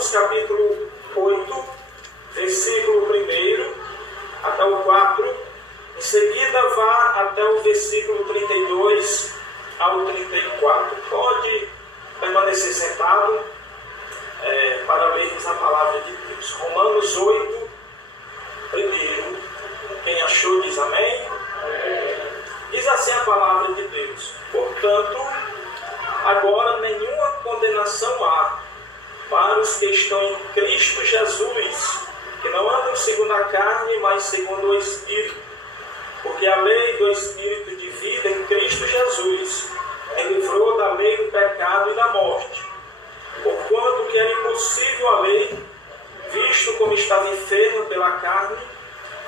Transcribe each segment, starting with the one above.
Romanos capítulo 8, versículo 1 até o 4. Em seguida vá até o versículo 32 ao 34. Pode permanecer sentado para lermos a palavra de Deus. Romanos 8, 1. Quem achou diz amém. Diz assim a palavra de Deus: portanto, agora nenhuma condenação há para os que estão em Cristo Jesus, que não andam segundo a carne, mas segundo o Espírito. Porque a lei do Espírito de vida em Cristo Jesus me livrou da lei do pecado e da morte. Porquanto que era impossível a lei, visto como estava enferma pela carne,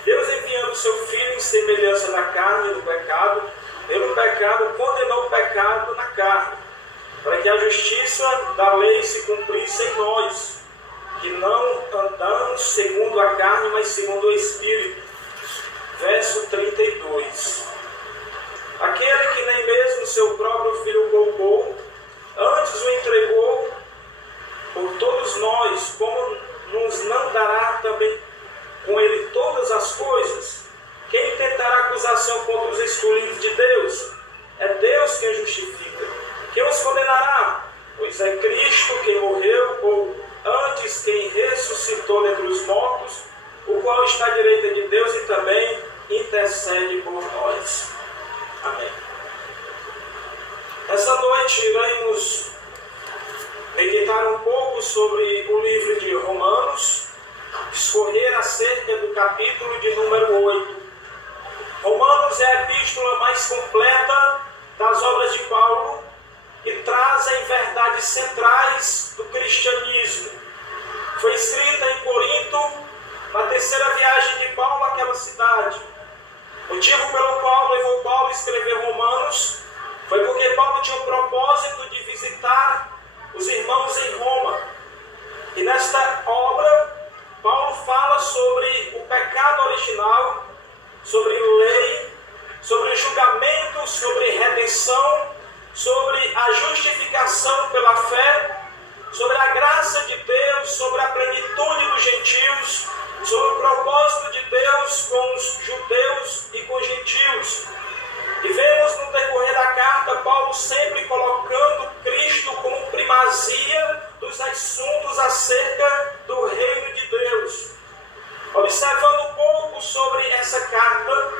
Deus, enviando o seu Filho em semelhança da carne e do pecado, pelo pecado condenou o pecado na carne, para que a justiça da lei se cumprisse em nós, que não andamos segundo a carne, mas segundo o Espírito. Verso 32. Aquele que nem mesmo seu próprio Filho poupou, antes o entregou por todos nós, como nos não dará também com ele todas as coisas? Quem tentará acusação contra os escolhidos de Deus? É Deus quem justifica. Quem os condenará? Pois é Cristo quem morreu, ou antes quem ressuscitou dentre os mortos, o qual está à direita de Deus e também intercede por nós. Amém. Essa noite iremos meditar um pouco sobre o livro de Romanos, discorrer acerca do capítulo de número 8. Romanos é a epístola mais completa das obras de Paulo e trazem verdades centrais do cristianismo. Foi escrita em Corinto, na terceira viagem de Paulo àquela cidade. O motivo pelo qual levou Paulo a escrever Romanos foi porque Paulo tinha o propósito de visitar os irmãos em Roma. E nesta obra, Paulo fala sobre o pecado original, sobre lei, sobre julgamento, sobre redenção, sobre a justificação pela fé, sobre a graça de Deus, sobre a plenitude dos gentios, sobre o propósito de Deus com os judeus e com os gentios. E vemos no decorrer da carta Paulo sempre colocando Cristo como primazia dos assuntos acerca do reino de Deus. Observando um pouco sobre essa carta,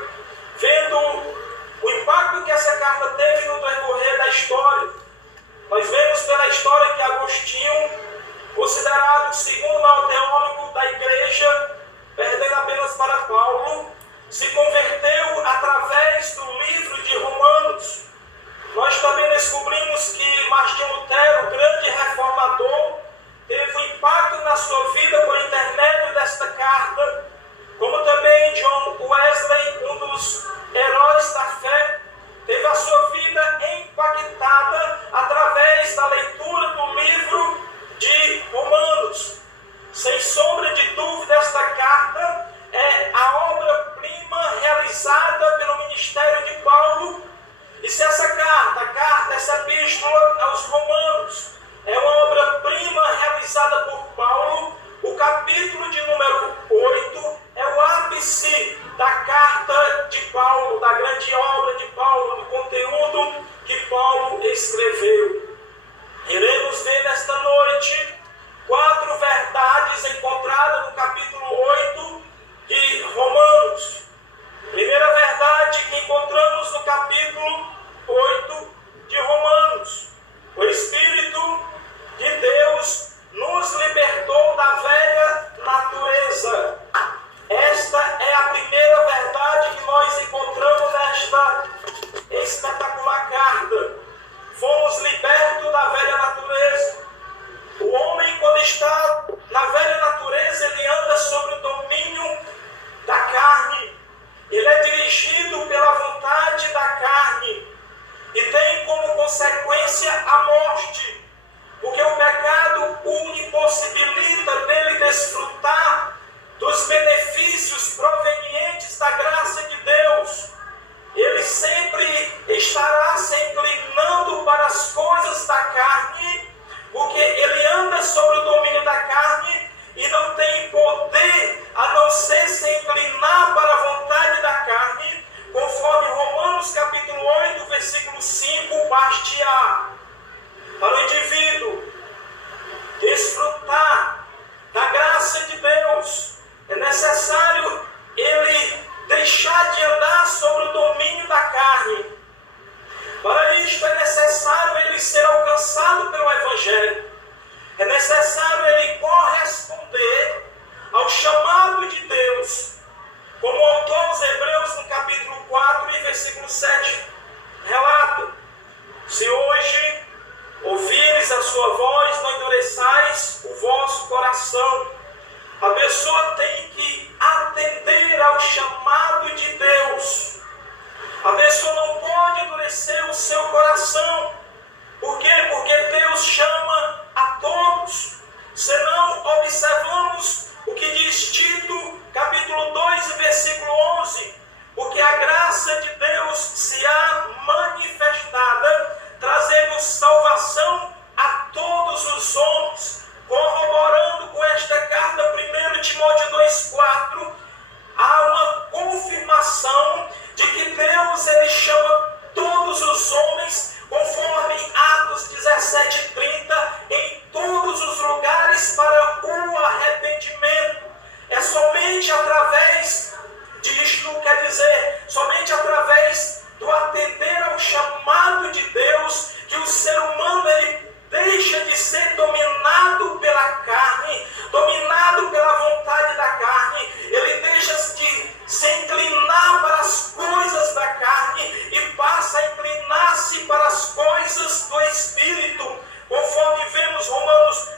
vendo o impacto que essa carta teve no decorrer da história, nós vemos pela história que Agostinho, considerado o segundo maior teólogo da igreja, perdendo apenas para Paulo, se converteu através do livro de Romanos. Nós também descobrimos que versículo 7 relata: se hoje ouvires a sua voz, não endureçais o vosso coração. A pessoa tem que atender ao chamado de Deus. A pessoa não pode endurecer o seu coração. Por quê? Porque Deus chama a todos. Senão, observamos o que diz Tito, capítulo 2, versículo 11. Porque a graça de Deus se há manifestada, trazendo salvação a todos os homens. Corroborando com esta carta, 1 Timóteo 2,4, há uma confirmação de que Deus ele chama todos os homens, conforme Atos 17:30, em todos os lugares para o arrependimento. É somente através disto, quer dizer, somente através do atender ao chamado de Deus, que o ser humano ele deixa de ser dominado pela carne, dominado pela vontade da carne. Ele deixa de se inclinar para as coisas da carne e passa a inclinar-se para as coisas do Espírito, conforme vemos Romanos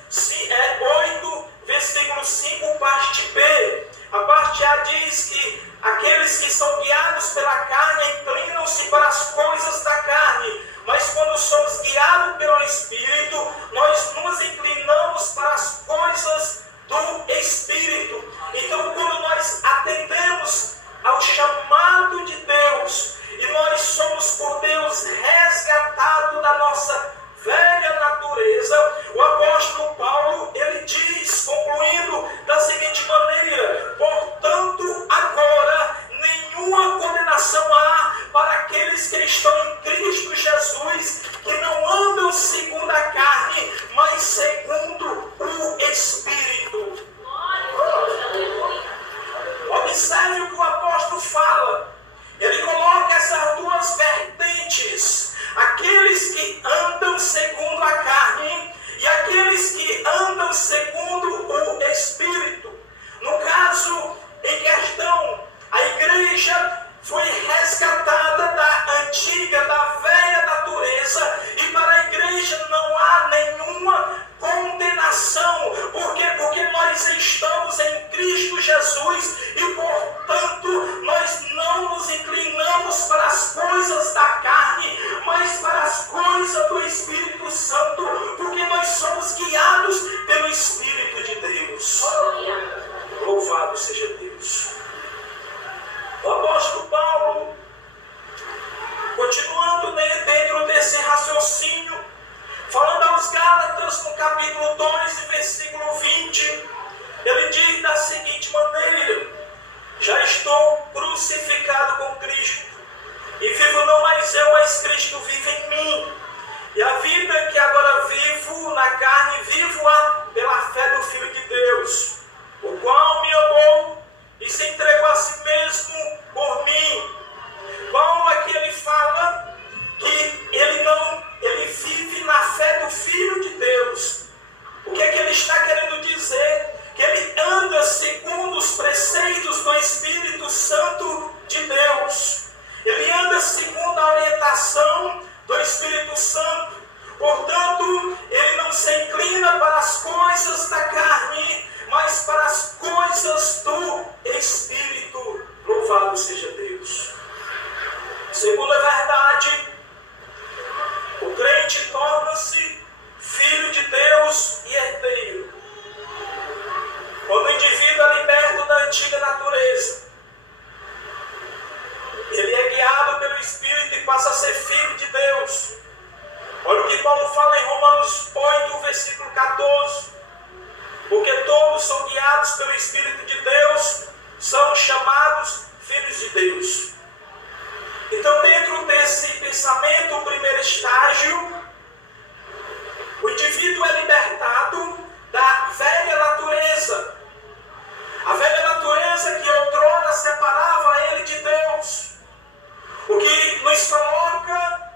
8, versículo 5, parte B. A parte A diz que aqueles que são guiados pela carne inclinam-se para as coisas da carne, mas quando somos guiados pelo Espírito, nós nos inclinamos para as coisas do Espírito. Então, quando nós atendemos ao chamado de Deus, e nós somos por Deus resgatados da nossa velha natureza, o apóstolo Paulo, ele diz, concluindo da seguinte maneira: portanto, agora nenhuma condenação há para aqueles que estão em Cristo Jesus, que não andam segundo a carne, mas segundo o Espírito. Observe o que o apóstolo fala. Ele coloca essas duas vertentes: aqueles que andam segundo a carne e aqueles que andam segundo o Espírito. No caso em questão, a igreja foi resgatada da antiga, da velha natureza, e para a igreja não há nenhuma condenação. Por quê? Porque nós estamos em Cristo Jesus e, portanto, nós não nos inclinamos para as coisas da carne, mas para as coisas do Espírito Santo, porque nós somos guiados pelo Espírito de Deus. Louvado seja Deus. O apóstolo Paulo, continuando dentro desse raciocínio, falando aos Gálatas no capítulo 2, versículo 20, ele diz da seguinte maneira: já estou crucificado com Cristo, e vivo não mais eu, mas Cristo vive em mim. E a vida que agora vivo na carne, vivo-a pela fé do Filho de Deus, o qual me amou e se entregou a si mesmo por mim. Paulo aqui ele fala que ele vive na fé do Filho de Deus. O que é que ele está querendo dizer? Que ele anda segundo os preceitos do Espírito Santo de Deus. Ele anda segundo a orientação do Espírito Santo. Portanto, ele não se inclina para as coisas da carne, mas para as coisas do Espírito. Louvado seja Deus. Segunda verdade, o crente torna-se filho de Deus e herdeiro. Quando o indivíduo é liberto da antiga natureza, ele é guiado pelo Espírito e passa a ser filho de Deus. Olha o que Paulo fala em Romanos 8, versículo 14. Porque todos são guiados pelo Espírito de Deus, são chamados filhos de Deus. Então, dentro desse pensamento, o primeiro estágio, o indivíduo é libertado da velha natureza. A velha natureza que outrora separava ele de Deus. O que nos coloca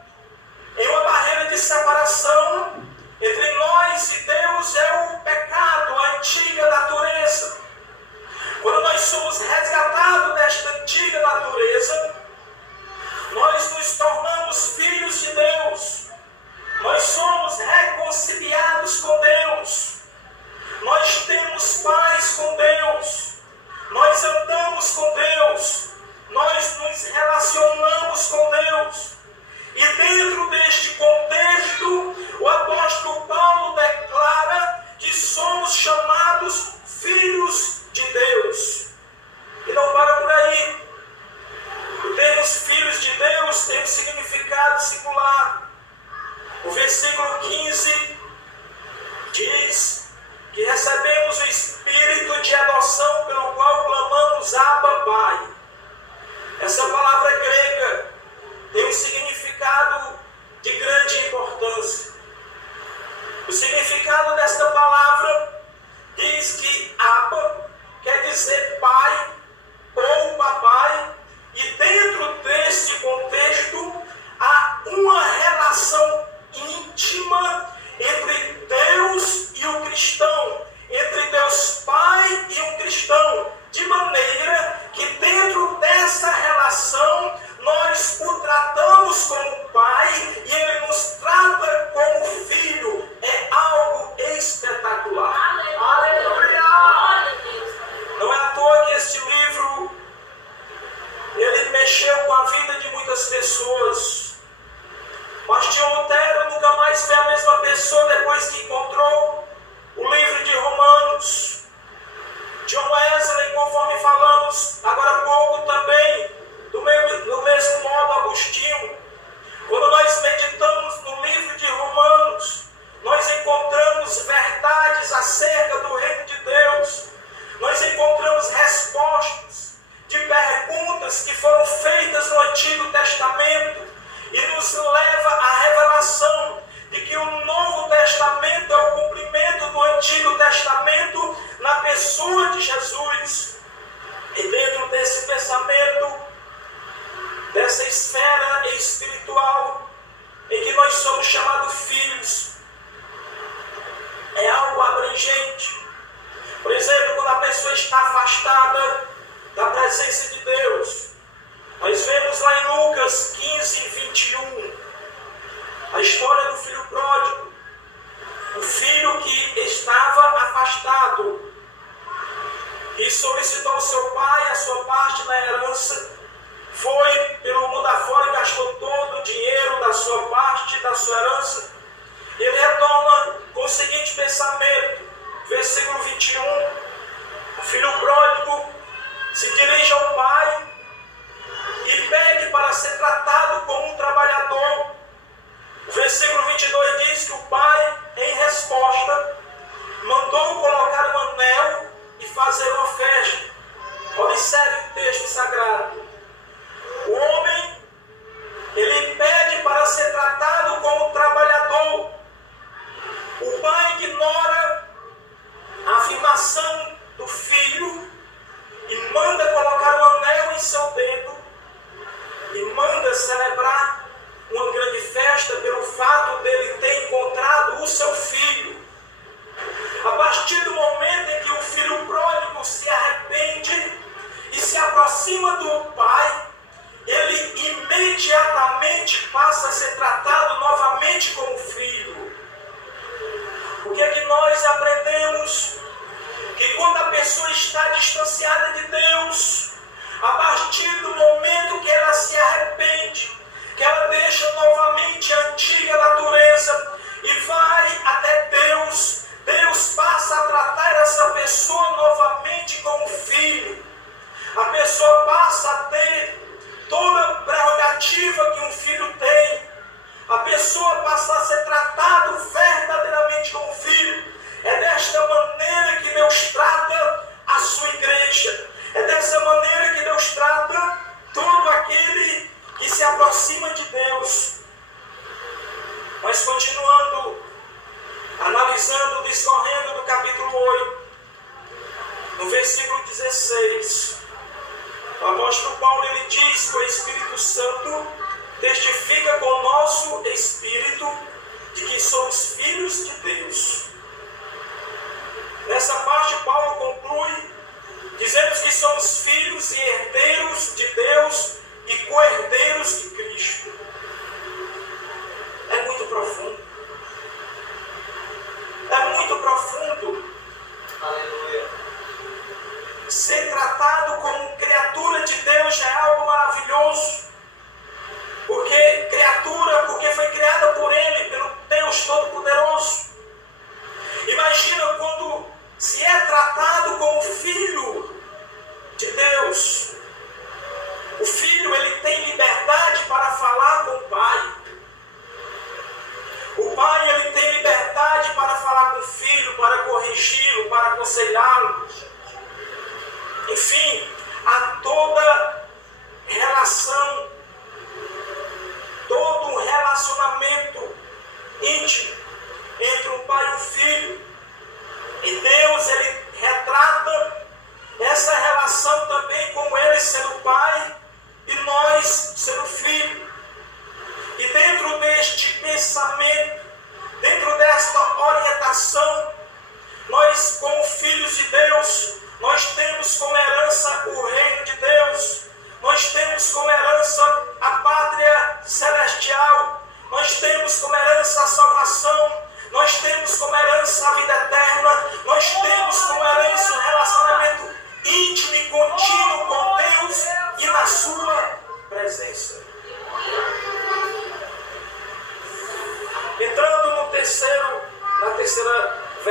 em uma barreira de separação entre nós e Deus é o pecado, a antiga natureza. Quando nós somos resgatados desta antiga natureza, nós O significado desta palavra diz que Abba quer dizer pai ou papai, e dentro desse contexto há uma relação íntima entre Deus e o cristão, entre Deus Pai e um cristão, de maneira que dentro dessa relação nós o tratamos como pai e ele nos trata como filho. É algo espetacular. Aleluia! Não é à toa que este livro ele mexeu com a vida de muitas pessoas. Martinho Lutero nunca mais foi a mesma pessoa depois que encontrou o livro de Romanos. John Wesley, conforme falamos agora há pouco também, do mesmo modo Agostinho. Quando nós meditamos no livro de Romanos, nós encontramos verdades acerca do reino de Deus. Nós encontramos respostas de perguntas que foram feitas no Antigo Testamento e nos leva à revelação de que o Novo Testamento é o cumprimento do Antigo Testamento na pessoa de Jesus. E dentro desse pensamento, dessa esfera espiritual em que nós somos chamados filhos, é algo abrangente. Por exemplo, quando a pessoa está afastada da presença de Deus, nós vemos lá em Lucas 15, 21, a história do filho pródigo, o filho que estava afastado, que solicitou ao seu pai a sua parte na herança, foi pelo mundo afora e gastou todo o dinheiro da sua parte, da sua herança. Ele retorna com o seguinte pensamento, versículo 21, o filho pródigo se dirige ao pai e pede para ser tratado como um trabalhador. O versículo 22 diz que o pai, em resposta, mandou colocar um anel e fazer uma festa. Observe o texto sagrado. O homem, ele pede para ser tratado como trabalhador. O pai ignora a afirmação do filho e manda colocar um anel em seu dedo e manda celebrar uma grande festa pelo fato dele ter encontrado o seu filho. A partir do momento em que o filho pródigo se arrepende e se aproxima do pai, ele imediatamente passa a ser tratado novamente como filho. O que é que nós aprendemos? Que quando a pessoa está distanciada de Deus, a partir do momento que ela se arrepende, que ela deixa novamente a antiga natureza e vai até Deus, Deus passa a tratar essa pessoa novamente como filho. A pessoa passa a ter toda a prerrogativa que um filho tem. A pessoa passa a ser tratado verdadeiramente como filho. É desta maneira que Deus trata a sua igreja. É dessa maneira que Deus trata todo aquele que se aproxima de Deus. Mas continuando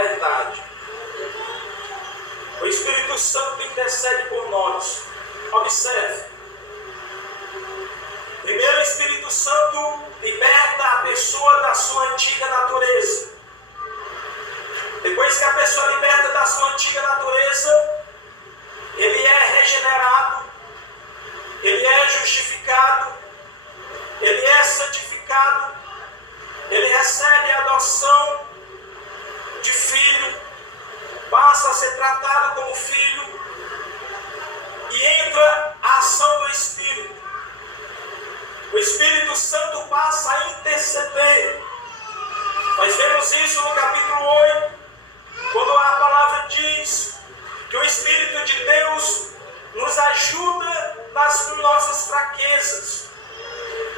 verdade. O Espírito Santo intercede por nós. Observe. Primeiro, o Espírito Santo liberta a pessoa da sua antiga natureza. Depois que a pessoa liberta da sua antiga natureza, ele é regenerado, ele é justificado, ele é santificado, ele recebe a adoção de filho, passa a ser tratado como filho e entra a ação do Espírito. O Espírito Santo passa a interceder. Nós vemos isso no capítulo 8, quando a palavra diz que o Espírito de Deus nos ajuda nas nossas fraquezas.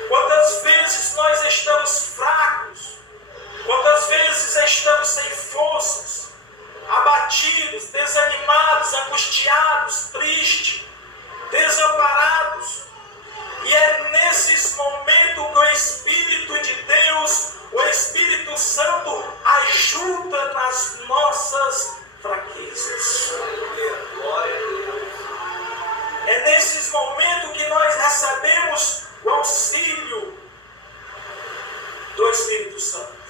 Quantas vezes nós estamos fracos, quantas vezes estamos sem forças, abatidos, desanimados, angustiados, tristes, desamparados. E é nesses momentos que o Espírito de Deus, o Espírito Santo, ajuda nas nossas fraquezas. É nesses momentos que nós recebemos o auxílio do Espírito Santo.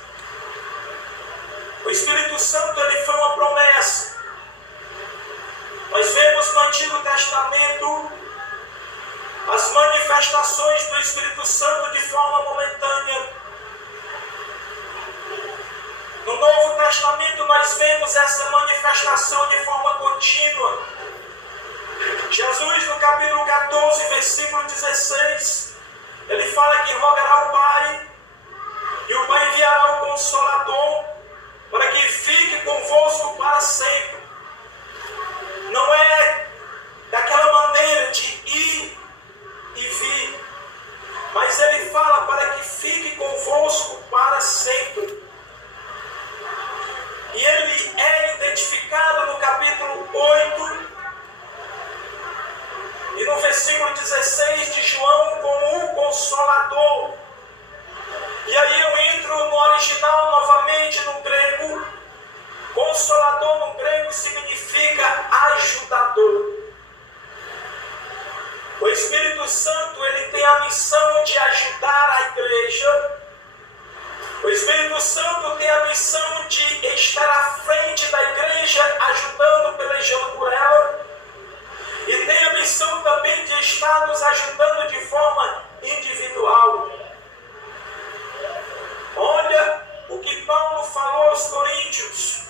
O Espírito Santo, ele foi uma promessa. Nós vemos no Antigo Testamento as manifestações do Espírito Santo de forma momentânea. No Novo Testamento nós vemos essa manifestação de forma contínua. Jesus, no capítulo 14, versículo 16, ele fala que rogará ao Pai, e o Pai enviará o Consolador, para que fique convosco para sempre. Não é daquela maneira de ir e vir, mas ele fala para que fique convosco para sempre. E ele é identificado no capítulo 8 e no versículo 16 de João como o Consolador. E aí eu entro no original novamente, no grego. Consolador no grego significa ajudador. O Espírito Santo, ele tem a missão de ajudar a igreja. O Espírito Santo tem a missão de estar à frente da igreja, ajudando, pelejando por ela. E tem a missão também de estar nos ajudando de forma individual. Olha o que Paulo falou aos Coríntios,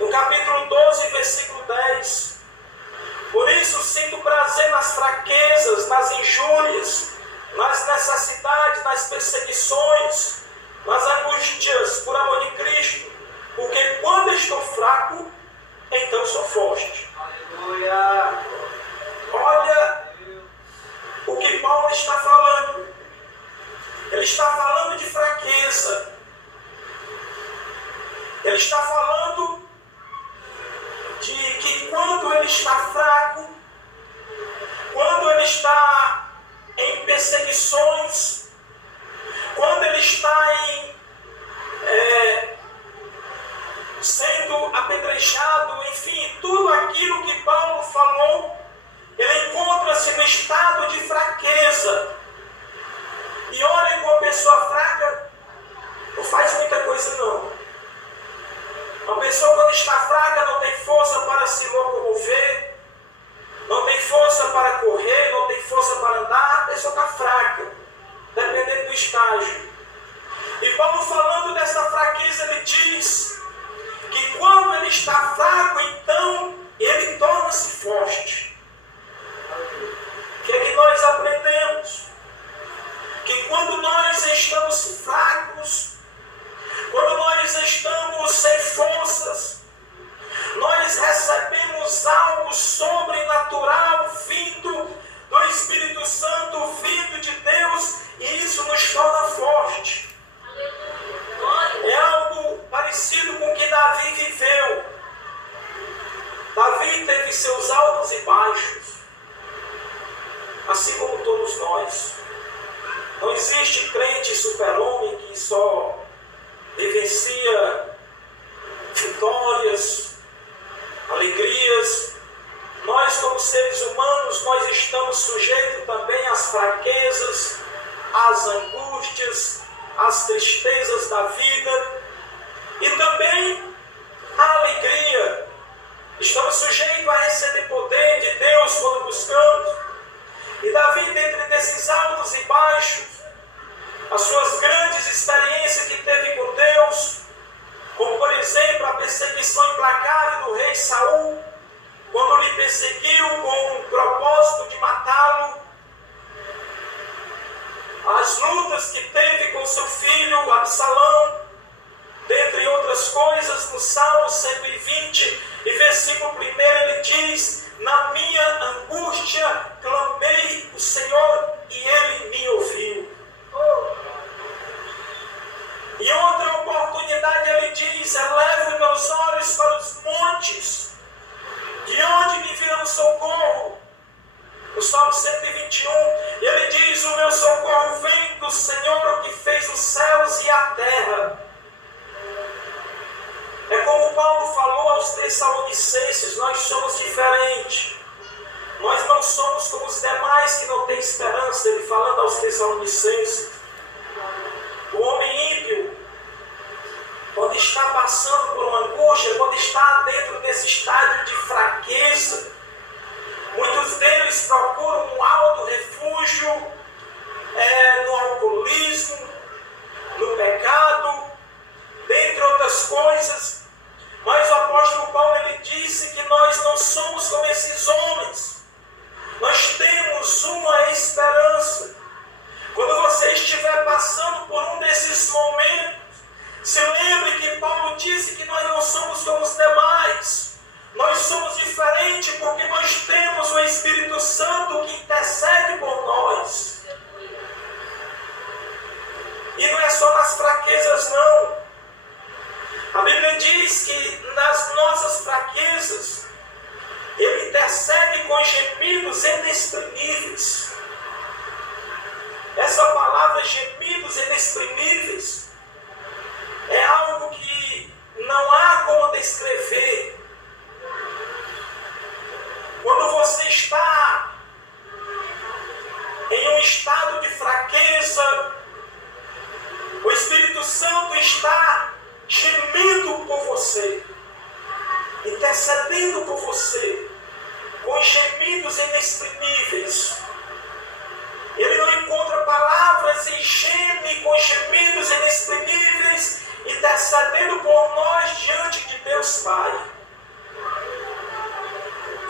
no capítulo 12, versículo 10. Por isso sinto prazer nas fraquezas, nas injúrias, nas necessidades, nas perseguições, nas angústias por amor de Cristo, porque quando estou fraco, então sou forte. Aleluia! Olha o que Paulo está falando. Ele está falando de fraqueza. Ele está falando de que quando ele está fraco, quando ele está em perseguições, quando ele está sendo apedrejado, enfim, tudo aquilo que Paulo falou, ele encontra-se no estado de fraqueza. E olha, com uma pessoa fraca não faz muita coisa não. Uma pessoa quando está fraca não tem força para se locomover, não tem força para correr, não tem força para andar, a pessoa está fraca, dependendo do estágio. E Paulo, falando dessa fraqueza, ele diz que quando ele está fraco, então ele torna-se forte. O que é que nós aprendemos? Que quando nós estamos fracos, quando nós estamos sem forças, nós recebemos algo sobrenatural vindo do Espírito Santo, vindo de Deus, e isso nos torna forte. É algo parecido com o que Davi viveu. perseguição implacável do rei Saul, quando lhe perseguiu com o propósito de matá-lo, as lutas que teve com seu filho Absalão, dentre outras coisas, no Salmo 120, e versículo 1, ele diz: na minha angústia clamei o Senhor e ele me ouviu. Em outra oportunidade ele diz: elevo meus olhos para os montes, de onde me virá o socorro? No Salmo 121, ele diz: o meu socorro vem do Senhor que fez os céus e a terra. É como Paulo falou aos Tessalonicenses: nós somos diferentes. Nós não somos como os demais que não têm esperança. Ele falando aos Tessalonicenses. O homem ímpio, quando está passando por uma angústia, quando está dentro desse estágio de fraqueza, muitos deles procuram um alto refúgio no alcoolismo, no pecado, dentre outras coisas. Mas o apóstolo Paulo, ele disse que nós não somos como esses homens. Nós temos uma esperança. Quando você estiver passando por um desses momentos, se lembre que Paulo disse que nós não somos como os demais. Nós somos diferentes porque nós temos o Espírito Santo que intercede por nós. E não é só nas fraquezas, não. A Bíblia diz que nas nossas fraquezas, Ele intercede com gemidos inexprimíveis. Essa palavra gemidos inexprimíveis é algo que não há como descrever. Quando você está em um estado de fraqueza, o Espírito Santo está gemindo por você, intercedendo por você, com gemidos inexprimíveis. Ele não encontra palavras e geme com gemidos inexprimíveis, intercedendo por nós diante de Deus Pai.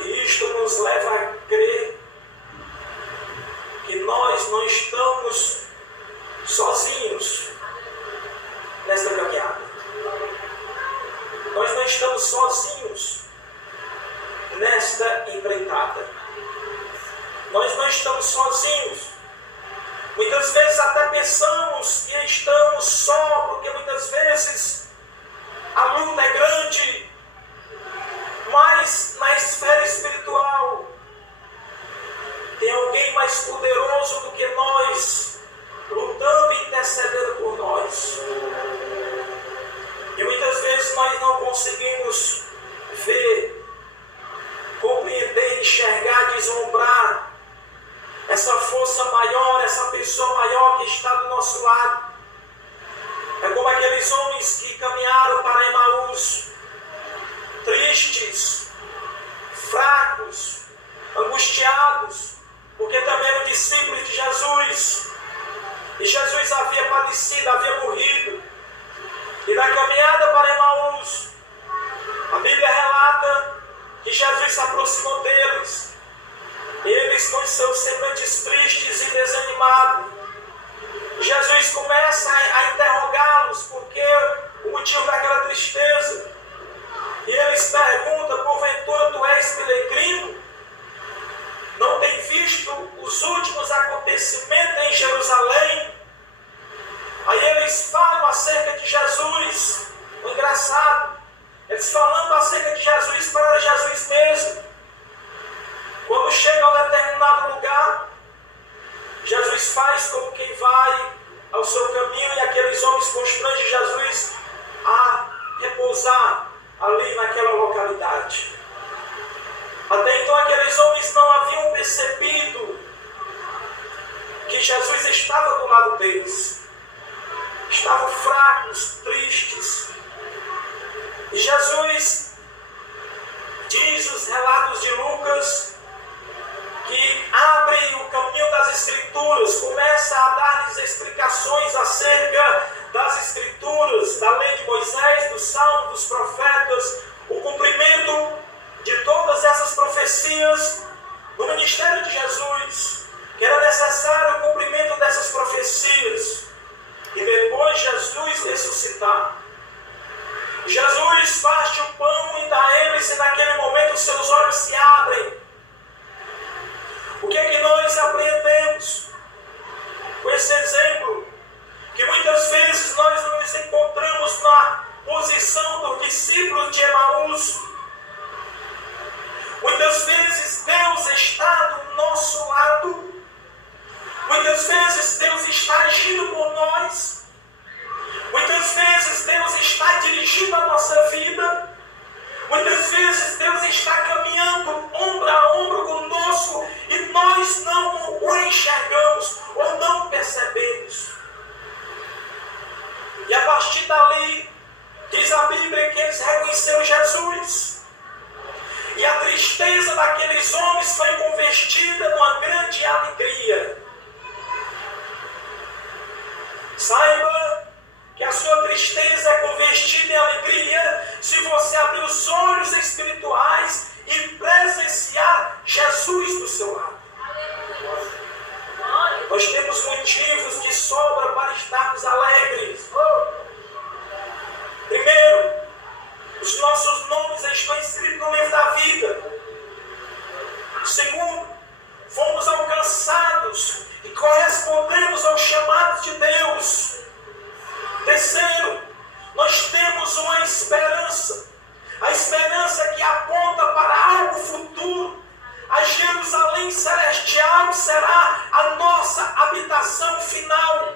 E isto nos leva a crer que nós não estamos sozinhos nesta caminhada. Nós não estamos sozinhos nesta empreitada. Nós não estamos sozinhos. Muitas vezes até pensamos que estamos só, porque muitas vezes a luta é grande, mas na esfera espiritual tem alguém mais poderoso do que nós, lutando e intercedendo por nós. E muitas vezes nós não conseguimos ver, compreender, enxergar, deslumbrar essa força maior, essa pessoa maior que está do nosso lado. É como aqueles homens que caminharam para Emaús, tristes, fracos, angustiados, porque também eram discípulos de Jesus. E Jesus havia padecido, havia morrido. E na caminhada para Emaús, a Bíblia relata que Jesus se aproximou deles. Eles com seus semblantes tristes e desanimados. Jesus começa a interrogá-los porque o motivo daquela tristeza. E eles perguntam: porventura tu és peregrino? Não tem visto os últimos acontecimentos em Jerusalém? Aí eles falam acerca de Jesus. O engraçado, eles falando acerca de Jesus para Jesus mesmo. Quando chega a um determinado lugar, Jesus faz como quem vai ao seu caminho, e aqueles homens constrangem Jesus a repousar ali naquela localidade. Até então aqueles homens não haviam percebido que Jesus estava do lado deles. Estavam fracos, tristes. E Jesus diz os relatos de Lucas que abre o caminho das Escrituras, começa a dar-lhes explicações acerca das Escrituras, da Jesus parte o pão e dá a eles, e naquele momento os seus olhos se abrem. O que é que nós aprendemos com esse exemplo? Que muitas vezes nós nos encontramos na posição dos discípulos de Emaús. Muitas vezes Deus está do nosso lado. Muitas vezes Deus está agindo por nós. Muitas vezes Deus está dirigindo a nossa vida. Muitas vezes Deus está caminhando ombro a ombro conosco e nós não o enxergamos ou não percebemos. E a partir dali, diz a Bíblia que eles reconheceram Jesus. E a tristeza daqueles homens foi convertida numa grande alegria. Saiba que a sua tristeza é convertida em alegria se você abrir os olhos espirituais e presenciar Jesus do seu lado. Nós temos motivos de sobra para estarmos alegres. Primeiro, os nossos nomes estão escritos no livro da vida. Segundo, fomos alcançados e correspondemos aos chamados de Deus. Terceiro, nós temos uma esperança. A esperança que aponta para algo futuro. A Jerusalém celestial será a nossa habitação final.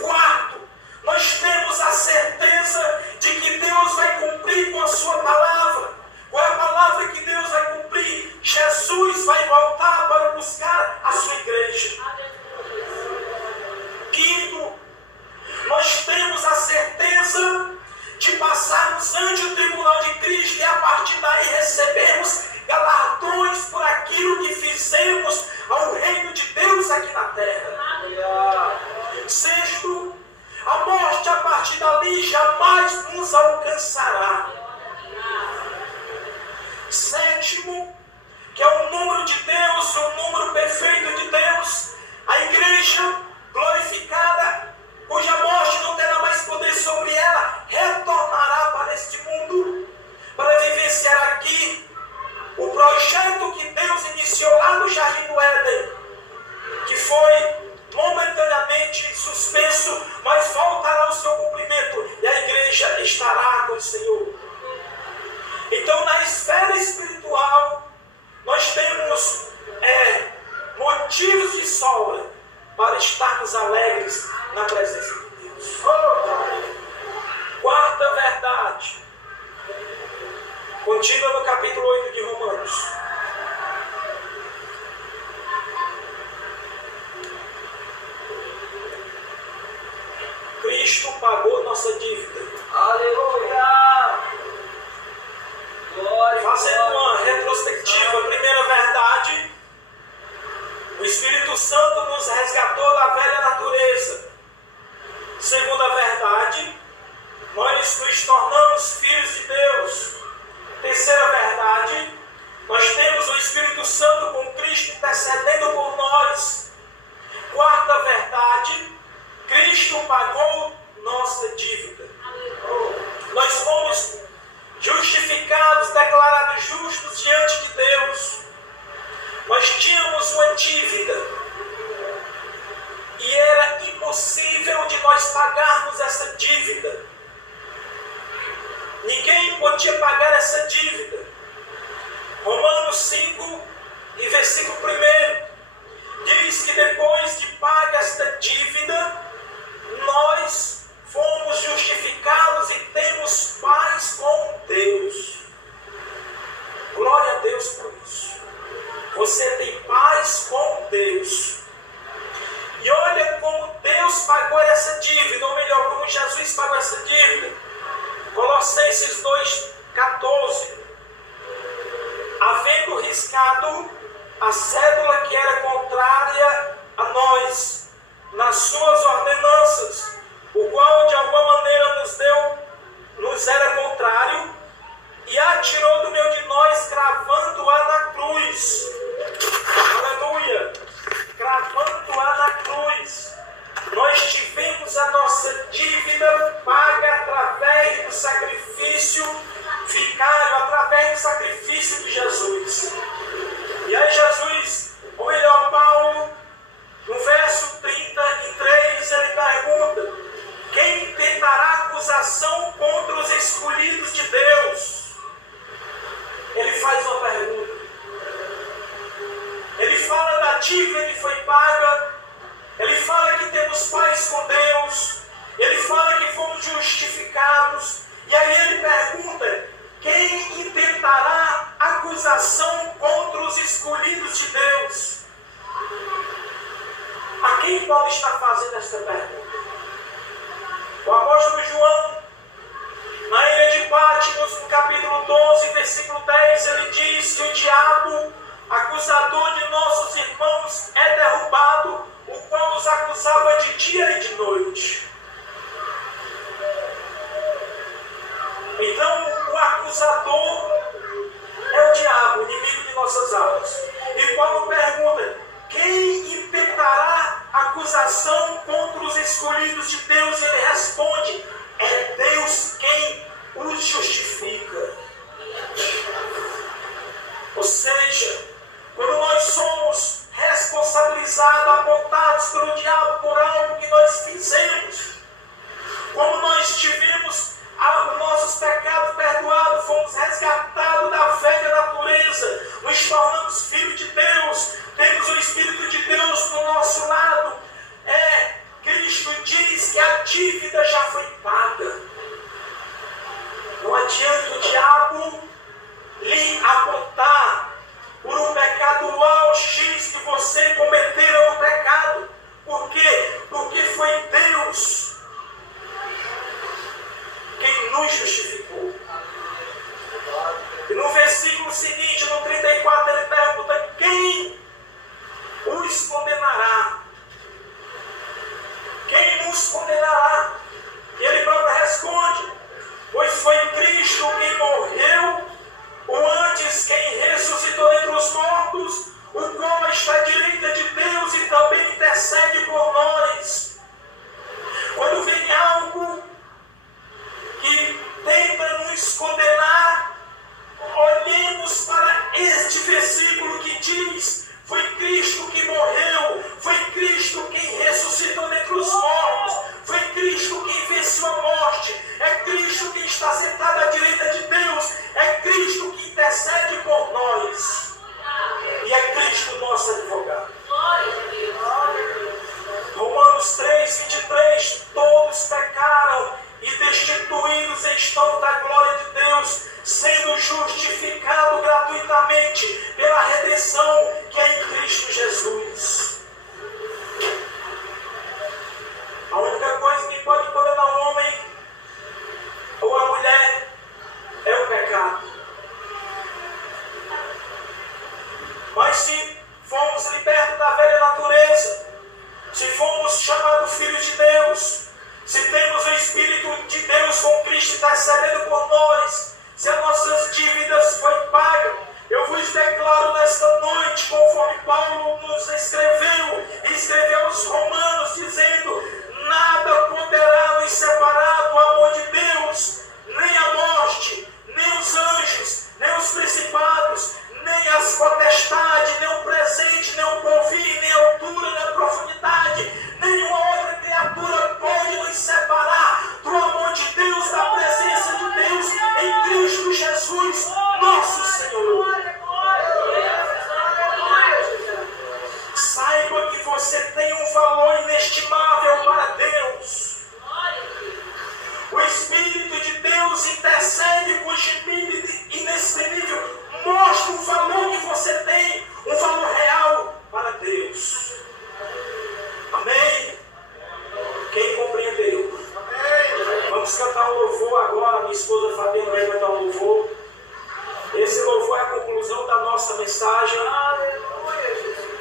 Quarto, nós temos a certeza de que Deus vai cumprir com a sua palavra. Qual é a palavra que Deus vai cumprir? Jesus vai voltar para buscar a sua igreja. Quinto, nós temos a certeza de passarmos ante o tribunal de Cristo e a partir daí recebermos galardões por aquilo que fizemos ao reino de Deus aqui na terra. Sexto, a morte a partir dali jamais nos alcançará. Sétimo, que é o número de Deus, o número perfeito de Deus, a igreja glorificada, cuja morte não terá mais poder sobre ela, retornará para este mundo, para vivenciar aqui o projeto que Deus iniciou lá no Jardim do Éden, que foi momentaneamente suspenso, mas voltará ao seu cumprimento, e a igreja estará com o Senhor. Então, na esfera espiritual, nós temos motivos de sobra para estarmos alegres na presença de Deus. Quarta verdade, continua no capítulo 8 de Romanos. Cristo pagou nossa dívida. Aleluia! Glória, Fazendo uma retrospectiva, primeira verdade, o Espírito Santo nos resgatou da velha natureza. Segunda verdade, nós nos tornamos filhos de Deus. Terceira verdade, nós temos o Espírito Santo com Cristo intercedendo por nós. Quarta verdade, Cristo pagou nossa dívida. Nós fomos justificados, declarados justos diante de Deus. Nós tínhamos uma dívida e era impossível de nós pagarmos essa dívida. Ninguém podia pagar essa dívida. Romanos 5 e versículo 1 diz que depois de paga esta dívida, nós fomos justificados e temos paz com Deus. Glória a Deus por isso. Você tem paz com Deus. E olha como Deus pagou essa dívida, ou melhor, como Jesus pagou essa dívida. Colossenses 2,14. Havendo riscado a cédula que era contrária a nós, nas suas ordenanças, o qual de alguma maneira nos era contrário, e atirou do meio de nós, cravando-a na cruz. Aleluia! Cravando-a na cruz. Nós tivemos a nossa dívida paga através do sacrifício de Jesus. E aí Jesus, ou melhor, Paulo, no verso 33, ele pergunta: quem tentará acusação contra os escolhidos de Deus? Ele faz uma pergunta. Ele fala da dívida que foi paga. Ele fala que temos paz com Deus. Ele fala que fomos justificados. E aí ele pergunta: quem intentará acusação contra os escolhidos de Deus? A quem Paulo está fazendo esta pergunta? O apóstolo João, na ilha de Patmos, no capítulo 12, versículo 10, ele diz que o diabo, acusador de nossos irmãos, é derrubado, o qual os acusava de dia e de noite. Então, o acusador é o diabo, inimigo de nossas almas. E Paulo pergunta: quem intentará acusação contra os escolhidos de Deus? Ele responde: é Deus quem os justifica. Ou seja, quando nós somos responsabilizados, apontados pelo diabo por algo que nós fizemos, como nós tivemos os nossos pecados perdoados, fomos resgatados da velha natureza, nos tornamos filhos de Deus, temos o Espírito de Deus no nosso lado. Cristo diz que a dívida já foi paga. Não adianta o diabo lhe apontar por um pecado A X que você cometeu no pecado. Por quê? Porque foi Deus quem nos justificou. E no versículo seguinte, no 34, ele pergunta: quem os condenará? Quem nos condenará? E ele próprio responde: pois foi Cristo quem morreu, ou antes quem ressuscitou entre os mortos, o qual está à direita de Deus e também intercede por nós. Quando vem algo que tenta nos condenar, olhemos para este versículo que diz: foi Cristo que morreu, foi Cristo quem ressuscitou dentre os mortos, foi Cristo quem venceu a morte, é Cristo quem está sentado à direita de Deus, é Cristo que intercede por nós, e é Cristo nosso advogado. Romanos 3:23, todos pecaram e destituídos estão da glória de Deus, sendo justificados gratuitamente pela redenção que é em Cristo Jesus. A única coisa que pode condenar o homem ou a mulher é o pecado. Mas se fomos libertos da velha natureza, se fomos chamados filhos de Deus, se temos o Espírito de Deus com Cristo intercedendo por nós, se as nossas dívidas foram pagas, eu vos declaro nesta noite, conforme Paulo nos escreveu aos Romanos, dizendo: nada poderá nos separar do amor de Deus, nem a morte, nem os anjos, nem os principados, nem as potestades, nem o presente, nem o porvir, nem a altura, nem a profundidade, nenhuma outra criatura pode nos separar do amor de Deus, da presença de Deus em Cristo Jesus, nosso Senhor. Saiba que você tem um valor inestimável para Deus. O Espírito de Deus intercede com gemido inexprimível, mostra o valor que você tem, um valor real para Deus. Amém? Quem compreendeu? Amém. Vamos cantar um louvor agora. Minha esposa Fabiana vai cantar um louvor. Esse louvor é a conclusão da nossa mensagem. Aleluia, Jesus.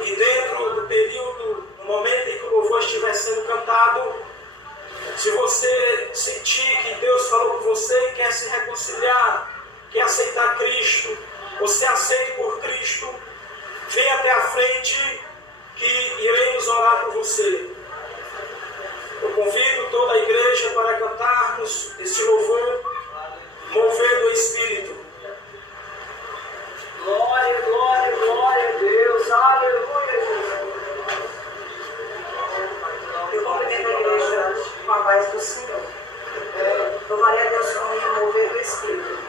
E dentro do período, no momento em que o louvor estiver sendo cantado, se você sentir que Deus falou com você e quer se reconciliar, quer aceitar Cristo, você aceite por Cristo, venha até a frente que iremos orar por você. Eu convido toda a igreja para cantarmos este louvor, mover do Espírito. versículo.